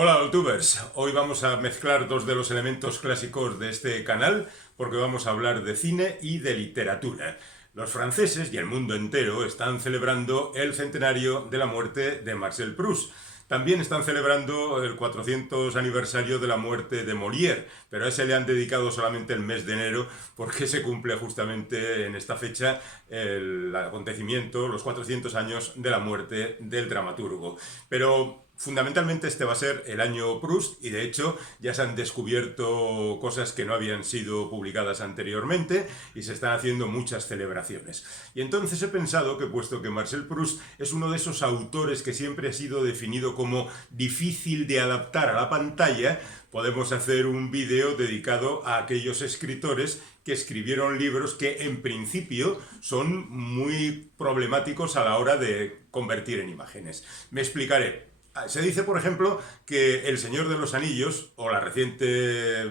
Hola, Youtubers. Hoy vamos a mezclar dos de los elementos clásicos de este canal porque vamos a hablar de cine y de literatura. Los franceses y el mundo entero están celebrando el centenario de la muerte de Marcel Proust. También están celebrando el 400 aniversario de la muerte de Molière, pero a ese le han dedicado solamente el mes de enero porque se cumple justamente en esta fecha el acontecimiento, los 400 años de la muerte del dramaturgo. Pero fundamentalmente este va a ser el año Proust y de hecho ya se han descubierto cosas que no habían sido publicadas anteriormente y se están haciendo muchas celebraciones. Y entonces he pensado que puesto que Marcel Proust es uno de esos autores que siempre ha sido definido como difícil de adaptar a la pantalla, podemos hacer un vídeo dedicado a aquellos escritores que escribieron libros que en principio son muy problemáticos a la hora de convertir en imágenes. Me explicaré. Se dice, por ejemplo, que El Señor de los Anillos, o la reciente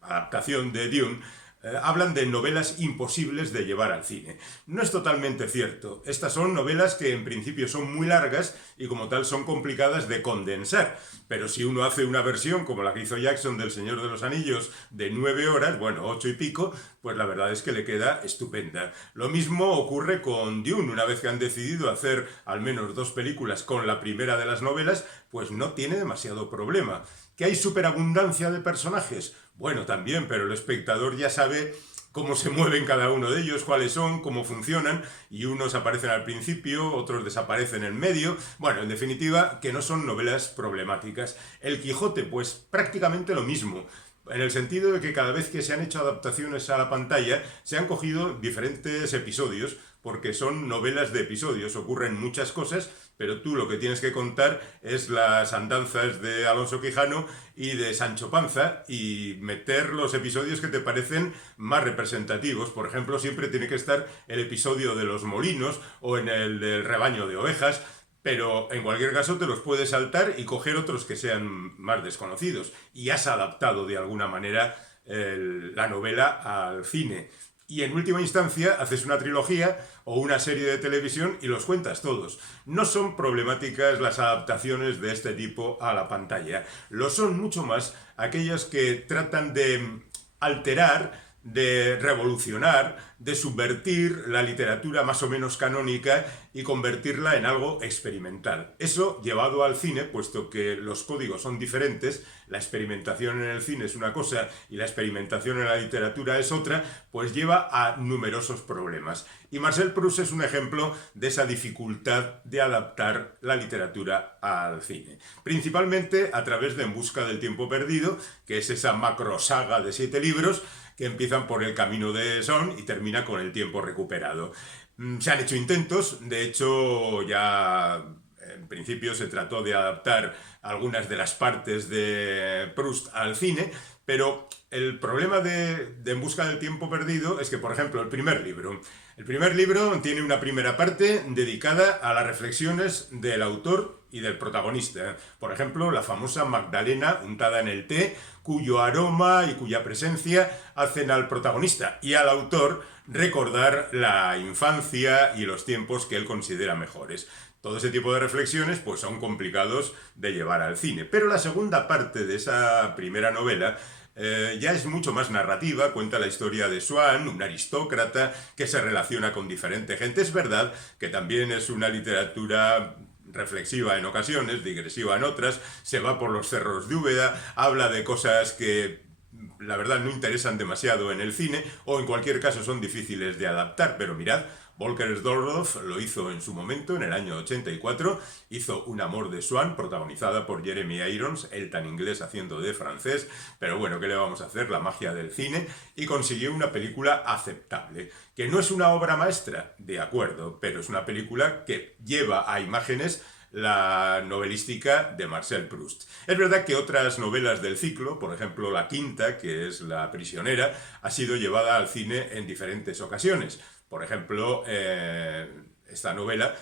adaptación de Dune, hablan de novelas imposibles de llevar al cine. No es totalmente cierto. Estas son novelas que en principio son muy largas y como tal son complicadas de condensar. Pero si uno hace una versión como la que hizo Jackson del Señor de los Anillos de 9 horas, bueno, 8 y pico, pues la verdad es que le queda estupenda. Lo mismo ocurre con Dune. Una vez que han decidido hacer al menos 2 películas con la primera de las novelas, pues no tiene demasiado problema. ¿Que hay superabundancia de personajes? Bueno, también, pero el espectador ya sabe cómo se mueven cada uno de ellos, cuáles son, cómo funcionan, y unos aparecen al principio, otros desaparecen en medio. Bueno, en definitiva, que no son novelas problemáticas. El Quijote, pues prácticamente lo mismo. En el sentido de que cada vez que se han hecho adaptaciones a la pantalla, se han cogido diferentes episodios, porque son novelas de episodios, ocurren muchas cosas, pero tú lo que tienes que contar es las andanzas de Alonso Quijano y de Sancho Panza y meter los episodios que te parecen más representativos. Por ejemplo, siempre tiene que estar el episodio de los molinos o en el del rebaño de ovejas, pero en cualquier caso te los puedes saltar y coger otros que sean más desconocidos. Y has adaptado de alguna manera la novela al cine. Y en última instancia haces una trilogía o una serie de televisión y los cuentas todos. No son problemáticas las adaptaciones de este tipo a la pantalla. Lo son mucho más aquellas que tratan de alterar, de revolucionar, de subvertir la literatura más o menos canónica y convertirla en algo experimental. Eso llevado al cine, puesto que los códigos son diferentes, la experimentación en el cine es una cosa y la experimentación en la literatura es otra, pues lleva a numerosos problemas. Y Marcel Proust es un ejemplo de esa dificultad de adaptar la literatura al cine. Principalmente a través de En busca del tiempo perdido, que es esa macrosaga de 7 libros, que empiezan por el camino de Son y termina con el tiempo recuperado. Se han hecho intentos, de hecho ya en principio se trató de adaptar algunas de las partes de Proust al cine, pero el problema de En busca del tiempo perdido es que, por ejemplo, el primer libro tiene una primera parte dedicada a las reflexiones del autor y del protagonista. Por ejemplo, la famosa magdalena untada en el té, cuyo aroma y cuya presencia hacen al protagonista y al autor recordar la infancia y los tiempos que él considera mejores. Todo ese tipo de reflexiones pues son complicados de llevar al cine. Pero la segunda parte de esa primera novela ya es mucho más narrativa, cuenta la historia de Swann, un aristócrata que se relaciona con diferente gente. Es verdad que también es una literatura reflexiva en ocasiones, digresiva en otras, se va por los cerros de Úbeda, habla de cosas que la verdad no interesan demasiado en el cine o en cualquier caso son difíciles de adaptar, pero mirad, Volker Sdorf lo hizo en su momento, en el año 84, hizo Un amor de Swann, protagonizada por Jeremy Irons, él tan inglés haciendo de francés, pero bueno, ¿qué le vamos a hacer? La magia del cine, y consiguió una película aceptable, que no es una obra maestra, de acuerdo, pero es una película que lleva a imágenes la novelística de Marcel Proust. Es verdad que otras novelas del ciclo, por ejemplo La quinta, que es La prisionera, ha sido llevada al cine en diferentes ocasiones. Por ejemplo, esta novela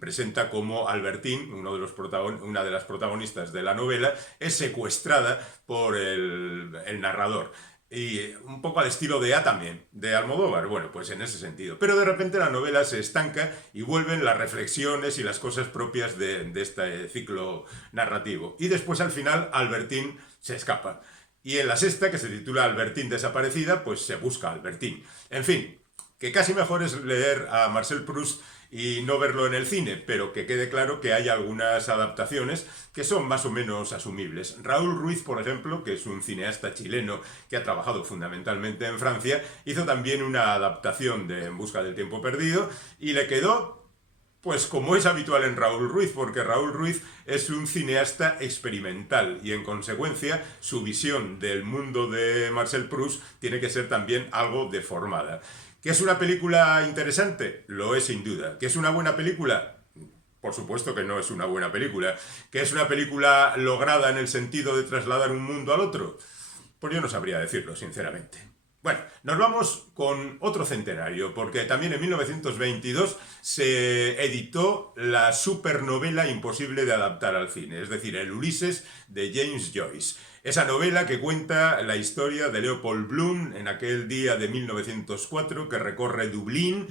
presenta cómo Albertine, una de las protagonistas de la novela, es secuestrada por el narrador. Y un poco al estilo de A también, de Almodóvar, bueno, pues en ese sentido. Pero de repente la novela se estanca y vuelven las reflexiones y las cosas propias de este ciclo narrativo. Y después al final Albertín se escapa. Y en la sexta, que se titula Albertín desaparecida, pues se busca a Albertín. En fin, que casi mejor es leer a Marcel Proust y no verlo en el cine, pero que quede claro que hay algunas adaptaciones que son más o menos asumibles. Raúl Ruiz, por ejemplo, que es un cineasta chileno que ha trabajado fundamentalmente en Francia, hizo también una adaptación de En busca del tiempo perdido y le quedó pues como es habitual en Raúl Ruiz, porque Raúl Ruiz es un cineasta experimental y en consecuencia su visión del mundo de Marcel Proust tiene que ser también algo deformada. ¿Que es una película interesante? Lo es sin duda. ¿Que es una buena película? Por supuesto que no es una buena película. ¿Que es una película lograda en el sentido de trasladar un mundo al otro? Pues yo no sabría decirlo, sinceramente. Bueno, nos vamos con otro centenario, porque también en 1922 se editó la supernovela imposible de adaptar al cine, es decir, el Ulises de James Joyce. Esa novela que cuenta la historia de Leopold Bloom en aquel día de 1904 que recorre Dublín,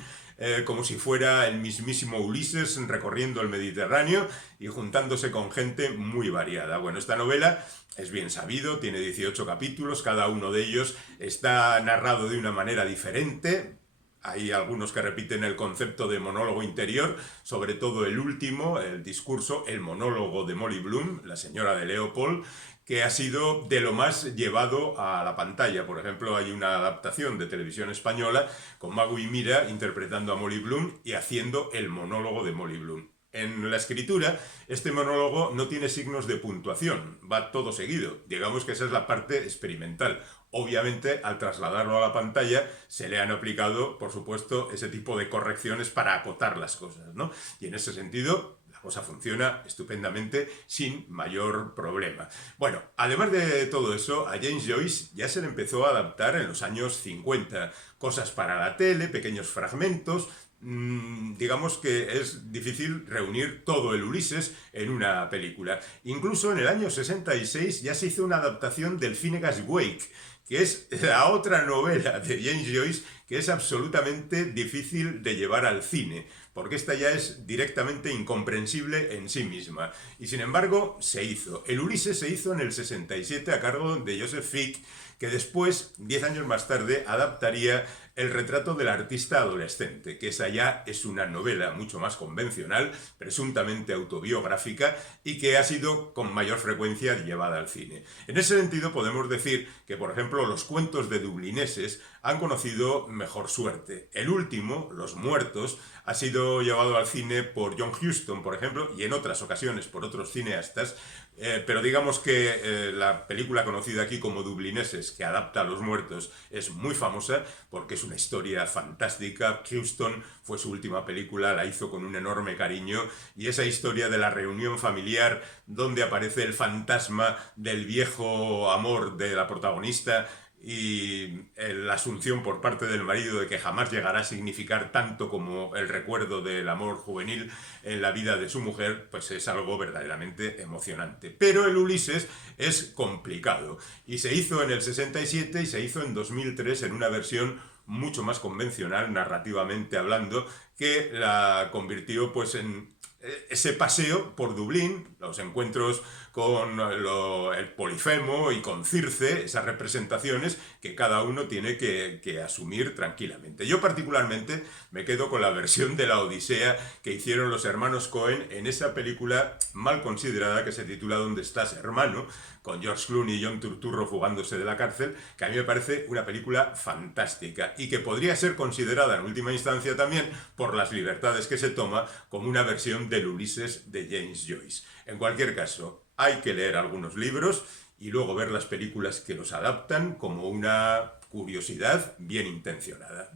como si fuera el mismísimo Ulises recorriendo el Mediterráneo y juntándose con gente muy variada. Bueno, esta novela es bien sabido, tiene 18 capítulos, cada uno de ellos está narrado de una manera diferente. Hay algunos que repiten el concepto de monólogo interior, sobre todo el último, el discurso, el monólogo de Molly Bloom, la señora de Leopold, que ha sido de lo más llevado a la pantalla. Por ejemplo, hay una adaptación de televisión española con Magu y Mira interpretando a Molly Bloom y haciendo el monólogo de Molly Bloom. En la escritura, este monólogo no tiene signos de puntuación, va todo seguido. Digamos que esa es la parte experimental. Obviamente, al trasladarlo a la pantalla, se le han aplicado, por supuesto, ese tipo de correcciones para acotar las cosas, ¿no? Y en ese sentido, la cosa funciona estupendamente sin mayor problema. Bueno, además de todo eso, a James Joyce ya se le empezó a adaptar en los años 50. Cosas para la tele, pequeños fragmentos. Digamos que es difícil reunir todo el Ulises en una película. Incluso en el año 66 ya se hizo una adaptación del Finnegan's Wake, que es la otra novela de James Joyce que es absolutamente difícil de llevar al cine, porque esta ya es directamente incomprensible en sí misma. Y sin embargo, se hizo. El Ulises se hizo en el 67 a cargo de Joseph Fick, que después, 10 años más tarde, adaptaría El retrato del artista adolescente, que esa ya es una novela mucho más convencional, presuntamente autobiográfica, y que ha sido con mayor frecuencia llevada al cine. En ese sentido podemos decir que, por ejemplo, los cuentos de dublineses han conocido mejor suerte. El último, Los muertos, ha sido llevado al cine por John Huston, por ejemplo, y en otras ocasiones por otros cineastas, pero digamos que la película conocida aquí como Dublineses, que adapta a Los muertos, es muy famosa porque es una historia fantástica. Huston fue su última película, la hizo con un enorme cariño, y esa historia de la reunión familiar donde aparece el fantasma del viejo amor de la protagonista y la asunción por parte del marido de que jamás llegará a significar tanto como el recuerdo del amor juvenil en la vida de su mujer, pues es algo verdaderamente emocionante. Pero el Ulises es complicado y se hizo en el 67 y se hizo en 2003 en una versión mucho más convencional narrativamente hablando, que la convirtió pues en ese paseo por Dublín, los encuentros con el Polifemo y con Circe, esas representaciones que cada uno tiene que asumir tranquilamente. Yo particularmente me quedo con la versión de la Odisea que hicieron los hermanos Coen en esa película mal considerada que se titula ¿Dónde estás, hermano?, con George Clooney y John Turturro fugándose de la cárcel, que a mí me parece una película fantástica y que podría ser considerada en última instancia también, por las libertades que se toma, como una versión del Ulises de James Joyce. En cualquier caso, hay que leer algunos libros y luego ver las películas que los adaptan como una curiosidad bien intencionada.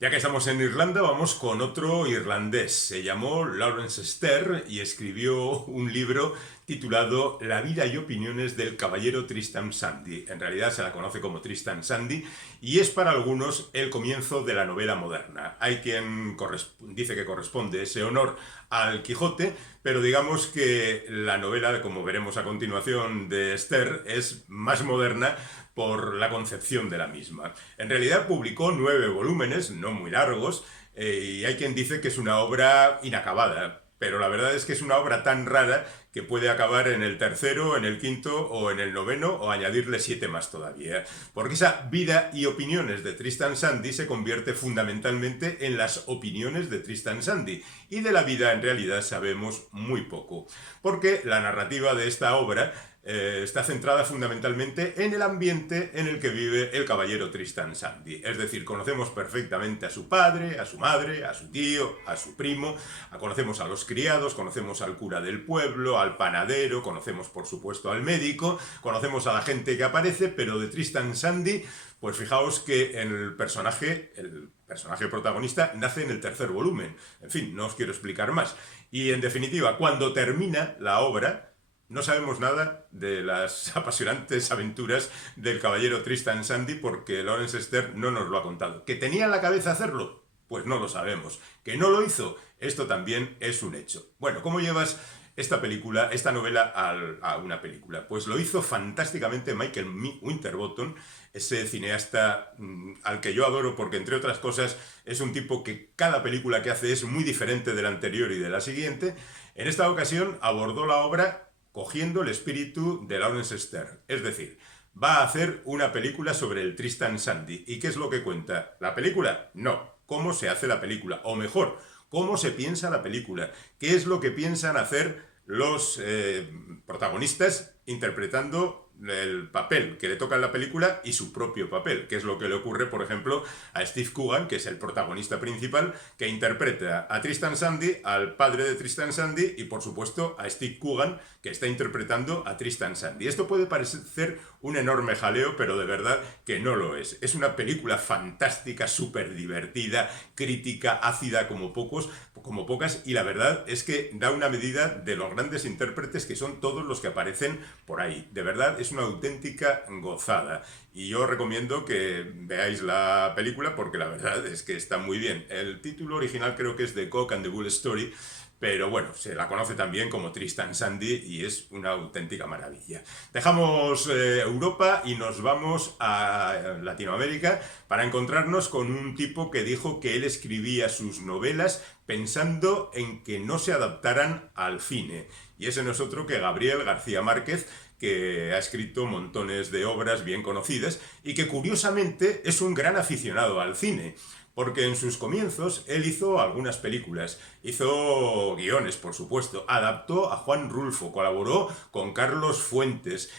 Ya que estamos en Irlanda, vamos con otro irlandés. Se llamó Lawrence Ster y escribió un libro titulado La vida y opiniones del caballero Tristram Shandy. En realidad se la conoce como Tristram Shandy y es para algunos el comienzo de la novela moderna. Hay quien dice que corresponde ese honor al Quijote, pero digamos que la novela, como veremos a continuación, de Esther es más moderna por la concepción de la misma. En realidad publicó 9 volúmenes, no muy largos, y hay quien dice que es una obra inacabada, pero la verdad es que es una obra tan rara que puede acabar en el tercero, en el quinto o en el noveno o añadirle 7 más todavía. Porque esa vida y opiniones de Tristram Shandy se convierte fundamentalmente en las opiniones de Tristram Shandy y de la vida en realidad sabemos muy poco. Porque la narrativa de esta obra está centrada fundamentalmente en el ambiente en el que vive el caballero Tristram Shandy. Es decir, conocemos perfectamente a su padre, a su madre, a su tío, a su primo, conocemos a los criados, conocemos al cura del pueblo, al panadero, conocemos por supuesto al médico, conocemos a la gente que aparece, pero de Tristram Shandy, pues fijaos que el personaje protagonista nace en el tercer volumen. En fin, no os quiero explicar más. Y en definitiva, cuando termina la obra, no sabemos nada de las apasionantes aventuras del caballero Tristram Shandy porque Laurence Sterne no nos lo ha contado. ¿Que tenía en la cabeza hacerlo? Pues no lo sabemos. ¿Que no lo hizo? Esto también es un hecho. Bueno, ¿cómo llevas esta novela a una película? Pues lo hizo fantásticamente Michael Winterbottom, ese cineasta al que yo adoro porque, entre otras cosas, es un tipo que cada película que hace es muy diferente de la anterior y de la siguiente. En esta ocasión abordó la obra cogiendo el espíritu de Laurence Sterne. Es decir, va a hacer una película sobre el Tristram Shandy. ¿Y qué es lo que cuenta? ¿La película? No. ¿Cómo se hace la película? O mejor, ¿cómo se piensa la película? ¿Qué es lo que piensan hacer los protagonistas interpretando el papel que le toca en la película y su propio papel, que es lo que le ocurre, por ejemplo, a Steve Coogan, que es el protagonista principal, que interpreta a Tristram Shandy, al padre de Tristram Shandy y, por supuesto, a Steve Coogan, que está interpretando a Tristram Shandy. Esto puede parecer un enorme jaleo, pero de verdad que no lo es. Es una película fantástica, súper divertida, crítica, ácida como pocas, y la verdad es que da una medida de los grandes intérpretes que son todos los que aparecen por ahí. De verdad, es una auténtica gozada. Y yo recomiendo que veáis la película porque la verdad es que está muy bien. El título original creo que es The Cock and the Bull Story, pero bueno, se la conoce también como Tristram Shandy y es una auténtica maravilla. Dejamos Europa y nos vamos a Latinoamérica para encontrarnos con un tipo que dijo que él escribía sus novelas pensando en que no se adaptaran al cine. Y ese no es otro que Gabriel García Márquez, que ha escrito montones de obras bien conocidas y que curiosamente es un gran aficionado al cine. Porque en sus comienzos él hizo algunas películas, hizo guiones, por supuesto, adaptó a Juan Rulfo, colaboró con Carlos Fuentes,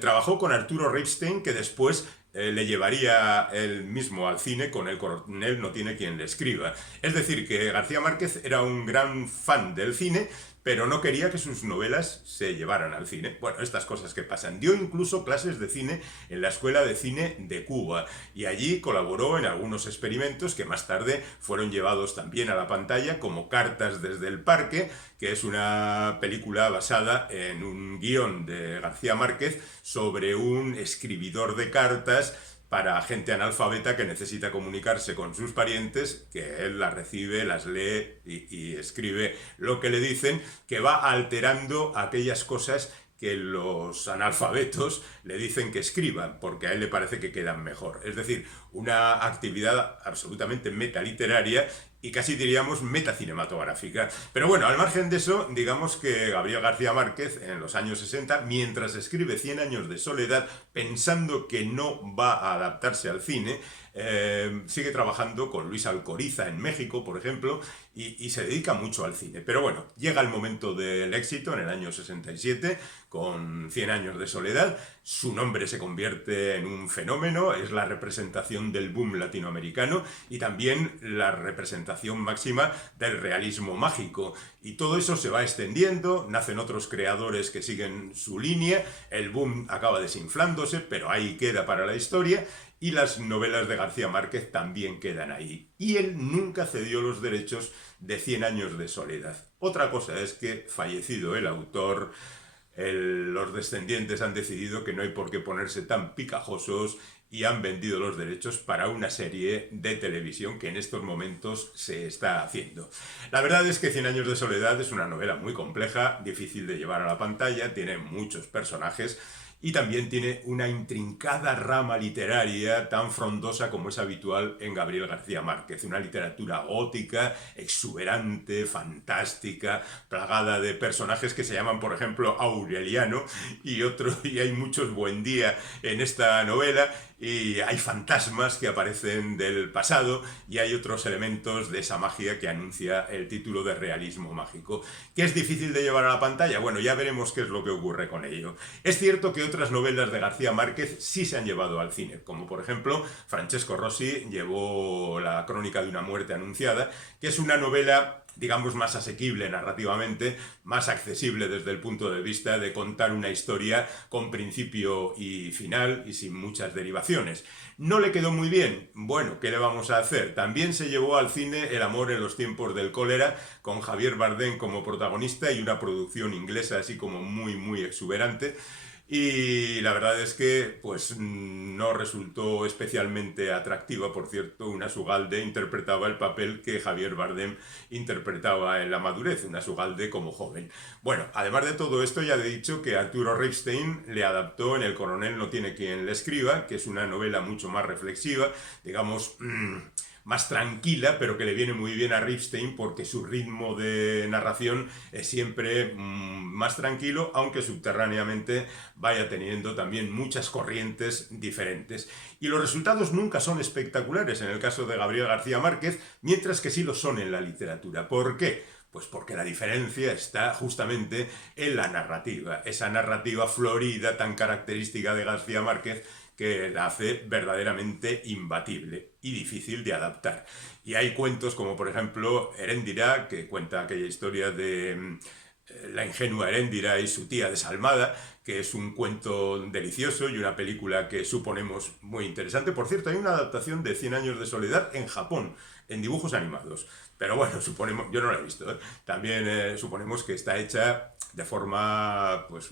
trabajó con Arturo Ripstein, que después le llevaría él mismo al cine con El coronel no tiene quien le escriba. Es decir, que García Márquez era un gran fan del cine, pero no quería que sus novelas se llevaran al cine. Bueno, estas cosas que pasan. Dio incluso clases de cine en la Escuela de Cine de Cuba y allí colaboró en algunos experimentos que más tarde fueron llevados también a la pantalla, como Cartas desde el parque, que es una película basada en un guión de García Márquez sobre un escribidor de cartas para gente analfabeta que necesita comunicarse con sus parientes, que él las recibe, las lee y escribe lo que le dicen, que va alterando aquellas cosas que los analfabetos le dicen que escriban, porque a él le parece que quedan mejor. Es decir, una actividad absolutamente metaliteraria y casi diríamos metacinematográfica. Pero bueno, al margen de eso, digamos que Gabriel García Márquez, en los años 60, mientras escribe 100 años de soledad, pensando que no va a adaptarse al cine, sigue trabajando con Luis Alcoriza en México, por ejemplo, y se dedica mucho al cine. Pero bueno, llega el momento del éxito en el año 67, con 100 años de soledad. Su nombre se convierte en un fenómeno, es la representación del boom latinoamericano y también la representación máxima del realismo mágico. Y todo eso se va extendiendo, nacen otros creadores que siguen su línea, el boom acaba desinflándose, pero ahí queda para la historia. Y las novelas de García Márquez también quedan ahí. Y él nunca cedió los derechos de 100 años de soledad. Otra cosa es que, fallecido el autor, los descendientes han decidido que no hay por qué ponerse tan picajosos y han vendido los derechos para una serie de televisión que en estos momentos se está haciendo. La verdad es que Cien años de soledad es una novela muy compleja, difícil de llevar a la pantalla, tiene muchos personajes y también tiene una intrincada rama literaria tan frondosa como es habitual en Gabriel García Márquez. Una literatura gótica, exuberante, fantástica, plagada de personajes que se llaman, por ejemplo, Aureliano y hay muchos Buendía en esta novela, y hay fantasmas que aparecen del pasado y hay otros elementos de esa magia que anuncia el título de realismo mágico. ¿Que es difícil de llevar a la pantalla? Bueno, ya veremos qué es lo que ocurre con ello. Es cierto que otras novelas de García Márquez sí se han llevado al cine, como por ejemplo Francesco Rosi llevó La crónica de una muerte anunciada, que es una novela, digamos, más asequible narrativamente, más accesible desde el punto de vista de contar una historia con principio y final y sin muchas derivaciones. ¿No le quedó muy bien? Bueno, ¿qué le vamos a hacer? También se llevó al cine El amor en los tiempos del cólera, con Javier Bardem como protagonista y una producción inglesa así como muy exuberante. Y la verdad es que pues no resultó especialmente atractiva. Por cierto, Unas Ugalde interpretaba el papel que Javier Bardem interpretaba en La madurez, Unas Ugalde como joven. Bueno, además de todo esto, ya he dicho que Arturo Ripstein le adaptó en El coronel no tiene quien le escriba, que es una novela mucho más reflexiva, digamos, más tranquila, pero que le viene muy bien a Ripstein porque su ritmo de narración es siempre más tranquilo, aunque subterráneamente vaya teniendo también muchas corrientes diferentes. Y los resultados nunca son espectaculares en el caso de Gabriel García Márquez, mientras que sí lo son en la literatura. ¿Por qué? Pues porque la diferencia está justamente en la narrativa, esa narrativa florida tan característica de García Márquez, que la hace verdaderamente imbatible y difícil de adaptar. Y hay cuentos como por ejemplo Heréndira, que cuenta aquella historia de la ingenua Heréndira y su tía desalmada, que es un cuento delicioso y una película que suponemos muy interesante. Por cierto, hay una adaptación de Cien años de soledad en Japón, en dibujos animados. Pero bueno, suponemos, yo no la he visto, ¿eh? También suponemos que está hecha de forma, pues,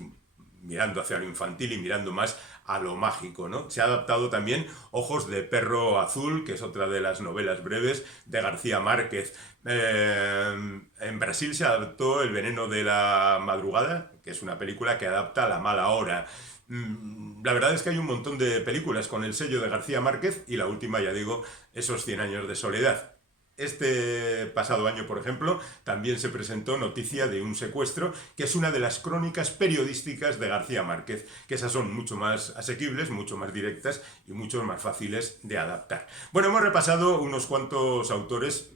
mirando hacia lo infantil y mirando más a lo mágico, ¿no? Se ha adaptado también Ojos de perro azul, que es otra de las novelas breves de García Márquez. En Brasil se adaptó El veneno de la madrugada, que es una película que adapta La mala hora. La verdad es que hay un montón de películas con el sello de García Márquez y la última, ya digo, esos 100 años de soledad. Este pasado año, por ejemplo, también se presentó Noticia de un secuestro, que es una de las crónicas periodísticas de García Márquez, que esas son mucho más asequibles, mucho más directas y mucho más fáciles de adaptar. Bueno, hemos repasado unos cuantos autores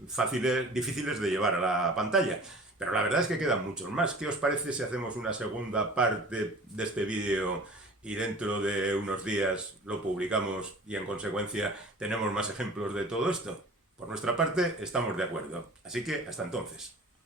difíciles de llevar a la pantalla, pero la verdad es que quedan muchos más. ¿Qué os parece si hacemos una segunda parte de este vídeo y dentro de unos días lo publicamos y en consecuencia tenemos más ejemplos de todo esto? Por nuestra parte, estamos de acuerdo. Así que, hasta entonces.